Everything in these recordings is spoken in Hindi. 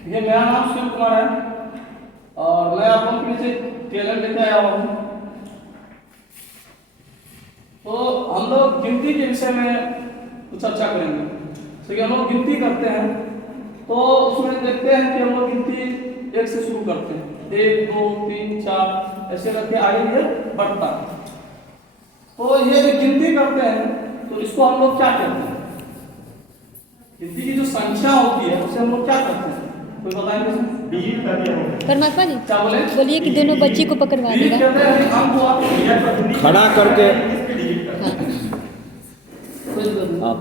ये मेरा नाम शिव कुमार है और मैं आप लोगों के नीचे टैलेंट लेके आया हूँ। तो हम लोग गिनती के विषय में कुछ चर्चा करेंगे। तो हम लोग गिनती करते हैं तो उसमें देखते हैं कि हम लोग गिनती एक से शुरू करते हैं, 1 2 3 4 ऐसे करके आगे ये बढ़ता है। तो ये जो गिनती करते हैं तो इसको हम लोग क्या कहते हैं? गिनती की जो संख्या होती है उसे हम लोग क्या कहते हैं? कोई बताएंगे? परमात्मा जी क्या बोले? बोलिए कि दोनों बच्ची को पकड़वा देगा। कहते हैं हम को खड़ा करके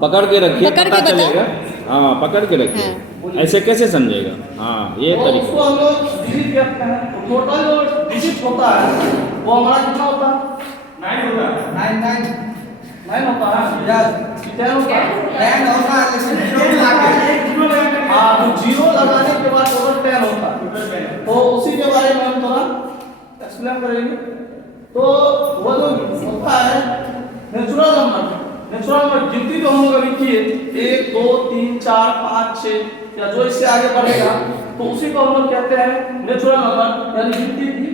पकड़ के रखिए, पकड़ के पता बताओ। चलेगा। हाँ, पकड़ के रखिए। ऐसे कैसे समझेगा? हाँ, ये तो तरीका। उसको हम लोग डिजिट कहते हैं। तो टोटल जो डिजिट होता है वो हमारा कितना होता है? 9 होता है। 9 होता है। यस, 10 होता है। 10 होता है लेकिन जीरो लगा के। हां, तो जीरो लगाने के बाद टोटल 10 होता है। तो उसी के बारे में हम थोड़ा एक्सप्लेन करेंगे। तो वो जो होता है नेचुरल नंबर, नेचुरल नंबर गिनती तो हम लोग अभी किए 1 2 3 4 5 6 या जो इससे आगे बढ़ेगा तो उसी को हम लोग कहते हैं नेचुरल नंबर, यानी गिनती की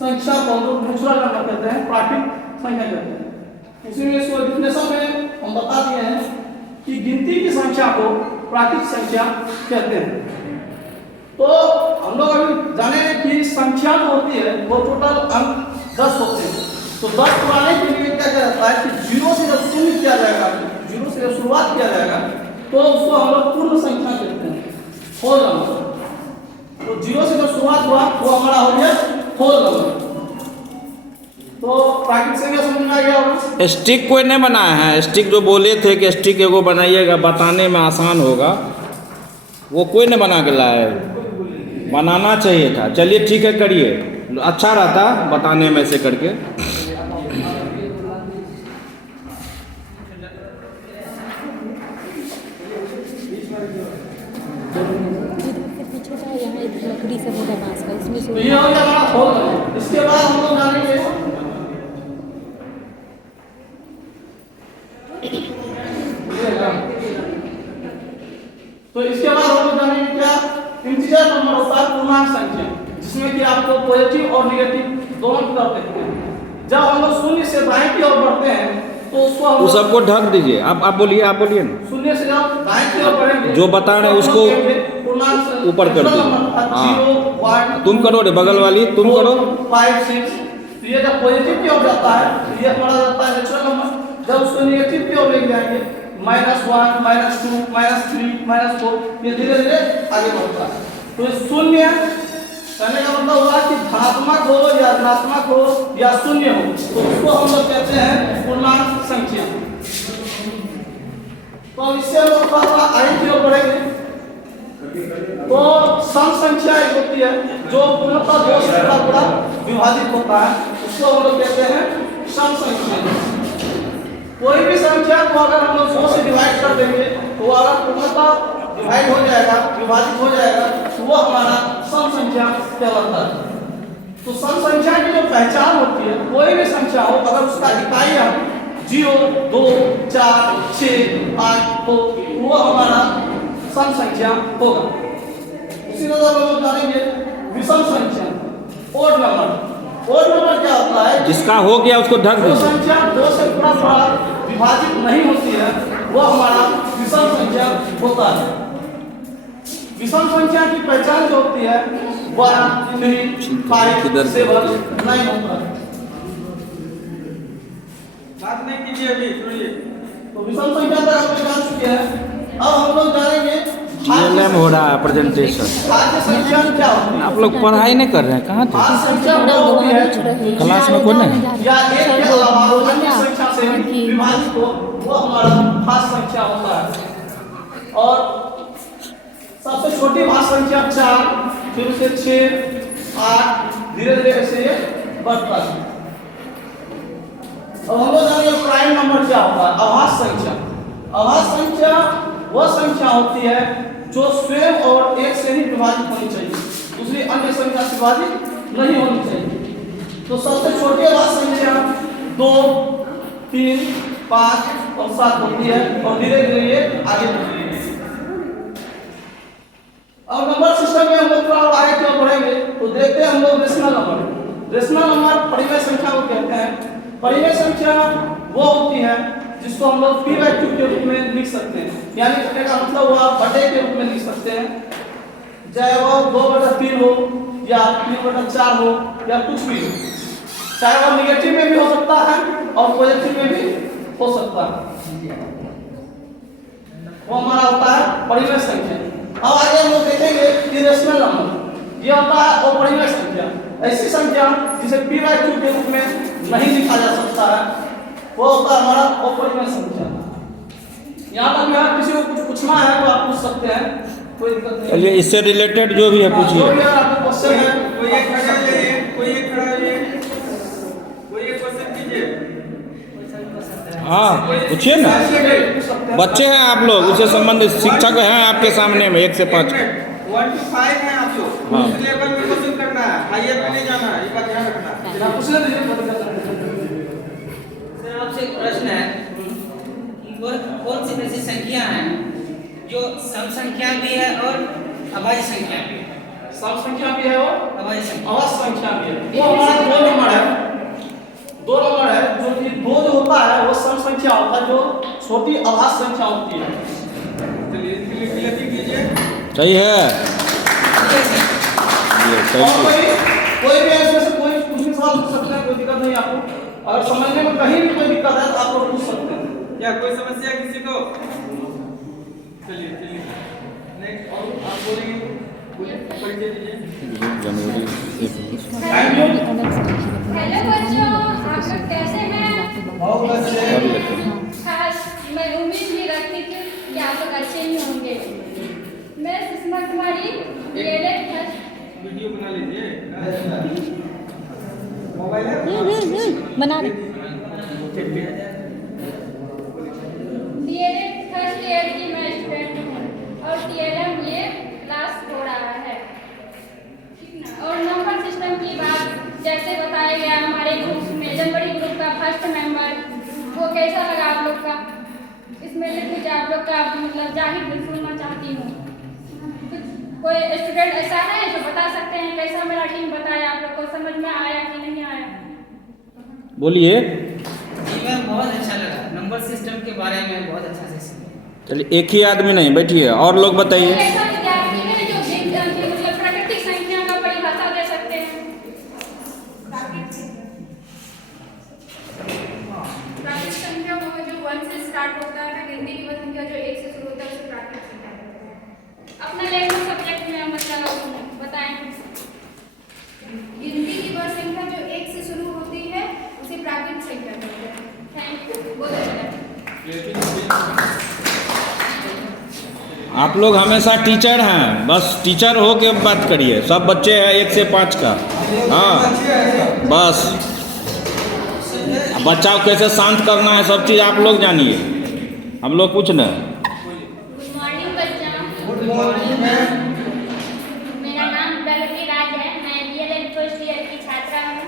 संख्या को हम लोग नेचुरल नंबर कहते हैं, प्राकृतिक संख्या कहते हैं। उसी में इसको डिफिनेशन में हम बता दिए हैं कि गिनती की संख्या को प्राकृतिक संख्या कहते हैं। तो हम लोग अभी जाने कि संख्या जो होती है वो टोटल अंक 10 होते हैं। तो 10 बनाने के लिए क्या किया जाता है कि जीरो से जब शून्य किया जाएगा, जीरो से जब शुरुआत किया जाएगा तो उसको हम लोग पूर्ण संख्या कहते हैं, होल नंबर। तो जीरो से जब शुरुआत हुआ वो हमारा हो गया होल नंबर। तो प्राकृतिक संख्या समझ में आ गया होगा? स्टिक कोई नहीं बनाया है। स्टिक जो बोले थे कि स्टिक एगो बनाइएगा, बताने में आसान होगा, वो कोई नहीं बना के लाया है। बनाना चाहिए था। चलिए ठीक है, करिए, अच्छा रहता बताने में से करके। पीछे जाओ, यहाँ एक लकड़ी से होगा बांस का, उसमें तो ये हो गया हमारा होल नंबर। इसके बाद हम लोग जानेंगे तो इसके बाद हम लोग जानेंगे क्या इंटीजर नंबर होता है, पूर्णांक संख्या, जिसमें कि आपको पॉजिटिव और नेगेटिव दोनों की तरफ देखते हैं। जब हम लोग शून्य से दाएं की ओर बढ़ते हैं तो उसको हम उस सबको ढक दीजिए। आप बोलिए, आप बोलिए ना। शून्य से जब दाएं की ओर बढ़ेंगे जो बता रहे हैं उसको ऊपर कर दीजिए। हाँ, तुम करो रे, बगल वाली तुम करो। 5 6। तो ये जब पॉजिटिव की ओर जाता है तो ये हमारा जाता है नेचुरल नंबर। जब उसको नेगेटिव की ओर लेके जाएंगे -1 -2 -3 -4, ये धीरे धीरे आगे बढ़ता है। तो ये शून्य कहने का मतलब हुआ कि धनात्मक हो या ऋणात्मक हो या शून्य हो तो उसको हम लोग कहते हैं पूर्णांक संख्या। तो इससे हम लोग थोड़ा आगे की ओर बढ़ेंगे। तो सम संख्या एक होती है जो पूर्णतः 2 से पूरा विभाजित होता है, उसको हम लोग कहते हैं सम संख्या। कोई भी संख्या को अगर हम लोग 2 से डिवाइड कर देंगे तो अगर पूर्णतः डिवाइड हो जाएगा, विभाजित हो जाएगा, तो वो हमारा सम संख्या कहलाता है। तो सम संख्या की जो पहचान होती है, कोई भी संख्या हो अगर उसका इकाई हम 0 2 4 6 8 तो वो हमारा सम संख्या होगा। उसी तरह हम लोग जानेंगे विषम संख्या, ओड नंबर। ओड नंबर क्या होता है? जिसका हो गया उसको ढक जो दीजिए। संख्या 2 से थोड़ा विभाजित नहीं होती है वो हमारा विषम संख्या होता है। विषम संख्या की पहचान जो होती है 1 3 5 7 9 होता है। बात नहीं कीजिए अभी, सुनिए। तो विषम संख्या तक आपने जान चुके हैं। अब हम लोग जानेंगे GLM हो रहा है प्रेजेंटेशन। भाज्य संख्या क्या होती है? आप लोग पढ़ाई नहीं कर रहे हैं? कहाँ थे? भाज्य संख्या वो होती है क्लास में कौन है? या एक के अलावा अन्य संख्या से विभाजित हो वो हमारा भाज्य संख्या होता है। और सबसे छोटी भाज्य संख्या 4, फिर उसे 6 8 धीरे धीरे ऐसे ये बढ़ता है। अब हम लोग जानेंगे प्राइम नंबर क्या होता है, अभाज्य संख्या। अभाज्य संख्या वह संख्या होती है जो स्वयं और एक से ही विभाजित होनी चाहिए, दूसरी अन्य संख्या से विभाजित नहीं होनी चाहिए। तो सबसे छोटी अभाज्य संख्या 2 3 5 और 7 होती है और धीरे धीरे ये आगे बढ़ती है। अब नंबर सिस्टम तो देखते हैं हम लोग रेशनल नंबर। रेशनल नंबर परिमेय संख्या को कहते हैं। परिमेय संख्या वो होती है जिसको हम लोग p/q के रूप में लिख सकते हैं, यानी कहने का मतलब हुआ बटे के रूप में लिख सकते हैं, चाहे वो 2/3 हो या 3/4 हो या कुछ भी हो, चाहे वो निगेटिव में भी हो सकता है और पॉजिटिव में भी हो सकता है। वो हमारा होता है परिमेय संख्या। अब आगे हम लोग देखेंगे इरेशनल नंबर। ये होता है अपरिमेय संख्या, ऐसी संख्या जिसे p/q के रूप में नहीं लिखा जा सकता है, वो होता है हमारा अपरिमेय संख्या। यहाँ तक में किसी को कुछ पूछना है तो आप पूछ सकते हैं, कोई दिक्कत नहीं। चलिए इससे रिलेटेड जो भी है पूछिए। जो भी अगर आपको क्वेश्चन है कोई एक खड़ा है, कोई एक खड़ा है, कोई एक क्वेश्चन कीजिए। हाँ पूछिए ना, बच्चे हैं आप लोग, उससे संबंधित शिक्षक हैं आपके सामने में 1 से 5। 1 to 5 है आप लोग। हाँ। उस लेवल में क्वेश्चन करना है, हाईएस्ट में नहीं जाना है, ये बात ध्यान रखना है। आप पूछने दीजिए, कोई दिक्कत नहीं। सर आपसे एक प्रश्न है कि वह कौन सी ऐसी संख्या है जो सम संख्या भी है और अभाज्य संख्या भी है? सम संख्या भी है और अभाज्य संख्या। अवश्य संख्या भी है। वो हमारा 2 नंबर है, 2 नंबर है, जो कि 2 जो होता है वो सम संख्या होता है, जो छोटी अभाज्य संख्या होती है। चलिए इसके लिए क्लियर कीजिए। सही है ठीक है सर। ये और सही। कोई भी ऐसे से कोई कुछ भी सवाल पूछ सकते हैं, कोई दिक्कत नहीं आपको। अगर समझने में कहीं भी कोई दिक्कत है तो आप लोग पूछ सकते हैं। क्या कोई समस्या है किसी को? चलिए चलिए नेक्स्ट और आप बोलेंगे, बोलिए, परिचय दीजिए। जनवरी थैंक यू। हेलो बच्चों, आप लोग कैसे हैं? बहुत अच्छे। खास मैं उम्मीद भी रखती थी कि आप लोग अच्छे ही होंगे। मैं Sushma Kumari DElEd first video बना लीजिए। मोबाइल है? बना रहे। डीएलएड फर्स्ट ईयर की मैं स्टूडेंट हूँ और टीएलएम ये क्लास हो रहा है। और नंबर सिस्टम की बात जैसे बताया गया हमारे ग्रुप में, जनवरी ग्रुप का फर्स्ट मेंबर, वो कैसा लगा आप लोग का? इसमें से कुछ आप लोग का मतलब जाहिर दिल सुनना चाहती हूँ। कोई स्टूडेंट ऐसा है जो बता सकते हैं कैसा मेरा टीम बताया, आप लोग को समझ में आया कि नहीं आया? बोलिए। जी मैम बहुत अच्छा लगा, नंबर सिस्टम के बारे में बहुत अच्छा से समझा। चलिए एक ही आदमी नहीं, बैठिए और लोग बताइए। कोई ऐसा विद्यार्थी है जो मतलब प्राकृतिक संख्या का परिभाषा दे सकते हैं? प्राकृतिक संख्या वो जो 1 से स्टार्ट होता है, गिनती की वह संख्या जो 1 से शुरू होता है उसे प्राकृतिक संख्या कहते हैं। अपना लैंग्वेज सब्जेक्ट में मतलब बताएं। गिनती की वह संख्या जो 1 से शुरू होती है उसे प्राकृतिक संख्या कहते हैं। थैंक यू, बहुत अच्छा। आप लोग हमेशा टीचर हैं, बस टीचर हो के बात करिए। सब बच्चे हैं 1 से 5 का। हाँ बस, बच्चा को कैसे शांत करना है सब चीज़ आप लोग जानिए, हम लोग कुछ नहीं। गुड मॉर्निंग बच्चा। Good morning ma'am. मेरा नाम प्रगति राज है, मैं डीएलएड फर्स्ट ईयर की छात्रा हूँ।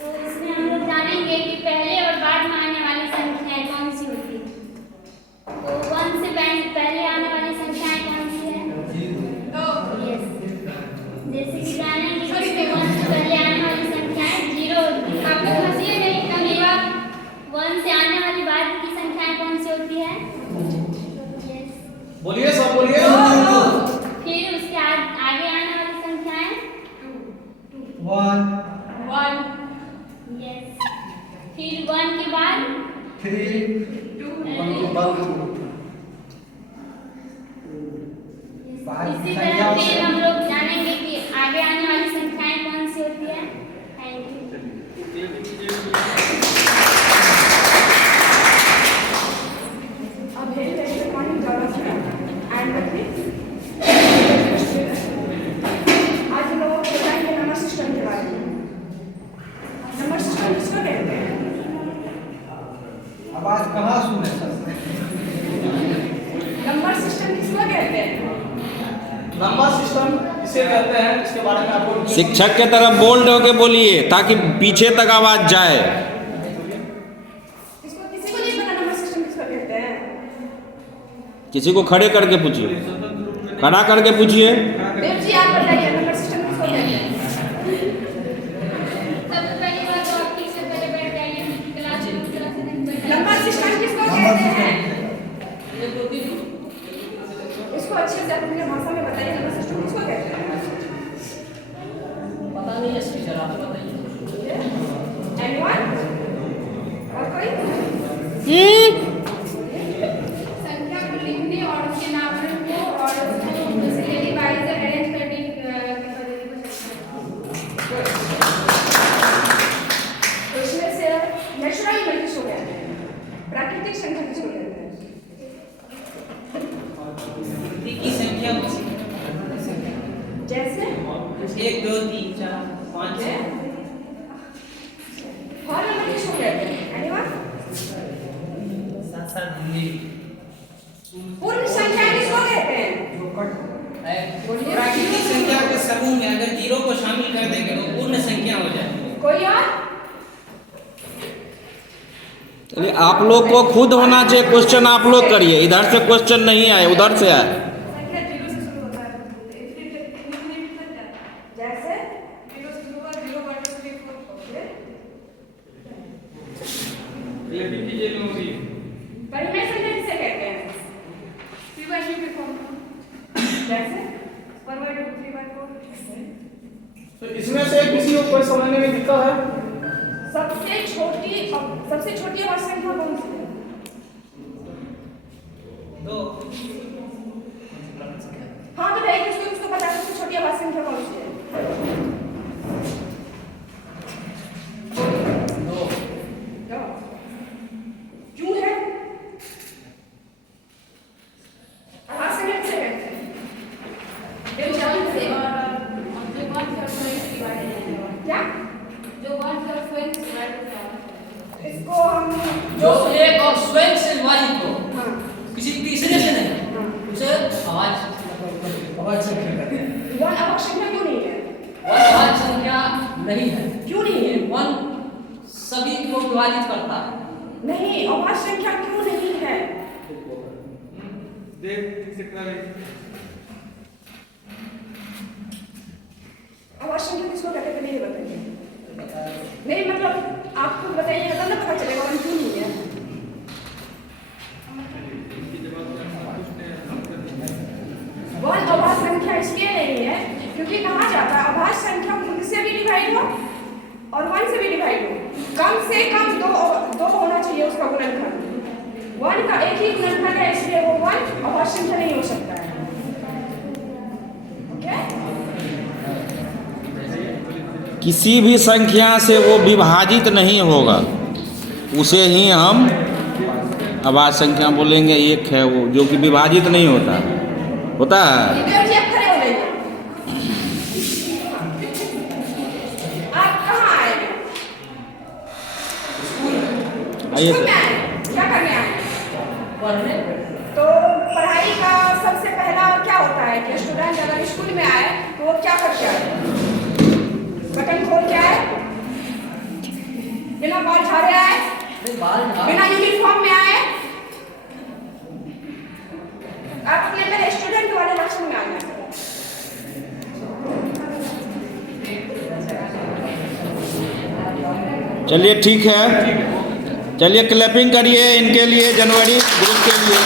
तो इसमें हम लोग जानेंगे कि पहले और बाद में आने वाली संख्याएं कौन सी होती है। तो 1 से पहले आने वाली संख्याएं कौन सी है? यस, जैसे कि जानेंगे कि 1 से पहले आने वाली संख्याएं 0 होती है। आप लोग हंसिए नहीं, कभी 1 से आने वाली बाद की संख्याएं कौन सी होती है? यस। बोलिए, सब बोलिए। फिर उसके आगे आने वाली संख्याएं 1 यस। फिर 1 के बाद 3 इसी तरह फिर हम लोग जानेंगे कि आगे आने वाली संख्याएं कौन सी होती है। Thank you. A very very good morning to all of you and with me. आज हम लोग बताएंगे नंबर सिस्टम के बारे में। नंबर सिस्टम किसको कहते हैं? आवाज कहाँ सुने सर? नंबर सिस्टम किसको कहते हैं? नंबर सिस्टम इसे कहते हैं, इसके बारे में आपको शिक्षक के तरफ बोल्ड होके बोलिए ताकि पीछे तक आवाज जाए। किसको किसी को नहीं पता नंबर सिस्टम किसको कहते हैं? किसी को खड़े करके पूछिए, खड़ा करके पूछिए। देव जी आप बताइए नंबर सिस्टम किसको कहते हैं? बताइए नंबर सिस्टम किसको कहते हैं? पता नहीं है टीचर, आप बताइए। एनीवन? और कोई? संख्या को लिखने और उसके नामकरण को और उसको सीरियली वाइज अरेंज करने की पद्धति को समझना। तो इसमें से नेचुरल नंबर किसको कहते हैं? प्राकृतिक संख्या किसको कहते हैं? की संख्या जैसे 1 2 3 4 5 है? और नंबर किसको कहते हैं? एनीवन? पूर्ण संख्या किसको कहते हैं? प्राकृतिक संख्या के समूह में अगर 0 को शामिल कर देंगे तो पूर्ण संख्या हो जाएगी। कोई और? चलिए आप लोग को खुद होना चाहिए, क्वेश्चन आप लोग करिए, इधर से क्वेश्चन नहीं आए, उधर से आए। संख्या 0 से शुरू होता है। जैसे 0 से शुरू हुआ 0 बटे 3 ओके। रिपीट कीजिए लोगों की। परिमेय संख्या किसे कहते हैं? 3/3 के फॉर्म में। जैसे 1/2 3/4 तो इसमें से किसी को कोई समझने में दिक्कत है? सबसे छोटी अभाज्य संख्या कौन सी है? तो हाँ तो भाई किसको पता है सबसे छोटी अभाज्य संख्या कौन सी है? दो। क्यों है? अभाज्य संख्या किसे कहते हैं? जो 1 से और स्वयं से डिवाइड है। क्या? जो 1 से और स्वयं से डिवाइड होता है। इसको हम जो एक और स्वयं से विभाजित हो, हाँ किसी तीसरे से नहीं, हाँ उसे अभाज्य संख्या कहते हैं। वन अभाज्य संख्या क्यों नहीं है? वन अभाज्य संख्या नहीं है। क्यों नहीं है? वन सभी को विभाजित करता है। नहीं अभाज्य संख्या क्यों नहीं है? देख ठीक से करा रही। अभाज्य संख्या किसको कहते हैं नहीं बताइए। नहीं मतलब आपको बताइए तब ना पता चलेगा वन क्यों नहीं है। वन अभाज्य संख्या इसलिए नहीं है क्योंकि कहा जाता है अभाज्य संख्या पूर्ण से भी डिवाइड हो और वन से भी डिवाइड हो, कम से कम दो होना चाहिए उसका गुणनफल। वन का एक ही गुणनफल है इसलिए वो वन अभाज्य संख्या नहीं हो सकता है। ओके? किसी भी संख्या से वो विभाजित नहीं होगा, उसे ही हम अभाज्य संख्या बोलेंगे। एक है वो जो कि विभाजित नहीं होता है। विद्यार्थी आप खड़े हो जाइए। आप कहाँ आए? आइए स्कूल में आए? क्या करने आए? पढ़ने तो पढ़ाई का सबसे पहला क्या होता है कि स्टूडेंट अगर स्कूल में आए तो वो क्या करके आए? बटन खोल के आए, बिना बाल झाड़े आए, बिना यूनिफॉर्म में आए। आप अपने पहले स्टूडेंट वाले लक्षण में आ गए। चलिए ठीक है, चलिए क्लैपिंग करिए इनके लिए, जनवरी ग्रुप के लिए।